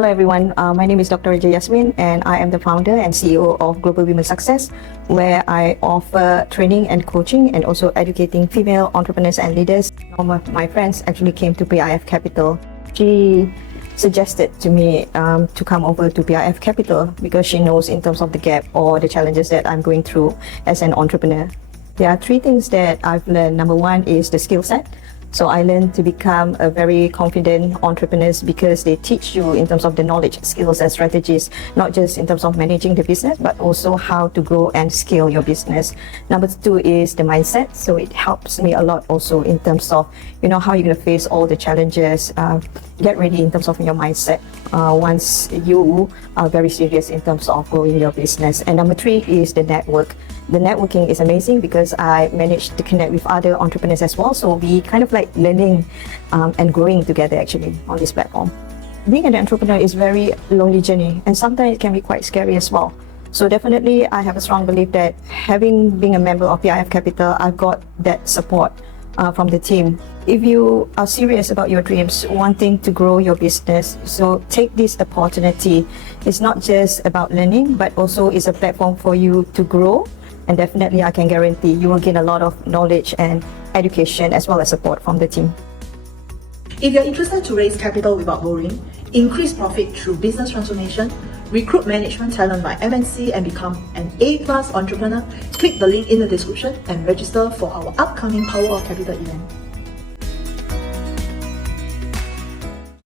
Hello everyone, my name is Dr. Yasmin and I am the founder and CEO of Global Women Success, where I offer training and coaching and also educating female entrepreneurs and leaders. One of my friends actually came to PIF Capital. She suggested to me to come over to PIF Capital because she knows in terms of the gap or the challenges that I'm going through as an entrepreneur. There are three things that I've learned. Number one is the skill set. So I learned to become a very confident entrepreneur because they teach you in terms of the knowledge, skills and strategies, not just in terms of managing the business, but also how to grow and scale your business. Number two is the mindset. So it helps me a lot also in terms of, how you're going to face all the challenges, get ready in terms of your mindset once you are very serious in terms of growing your business. And number three is the network. The networking is amazing because I managed to connect with other entrepreneurs as well. So we kind of like learning and growing together actually on this platform. Being an entrepreneur is a very lonely journey and sometimes it can be quite scary as well. So definitely I have a strong belief that being a member of PIF Capital, I've got that support from the team. If you are serious about your dreams, wanting to grow your business, so take this opportunity. It's not just about learning, but also it's a platform for you to grow. And definitely I can guarantee you will gain a lot of knowledge and education as well as support from the team. If you're interested to raise capital without borrowing, increase profit through business transformation, recruit management talent by MNC and become an A+ entrepreneur, click the link in the description and register for our upcoming Power of Capital event.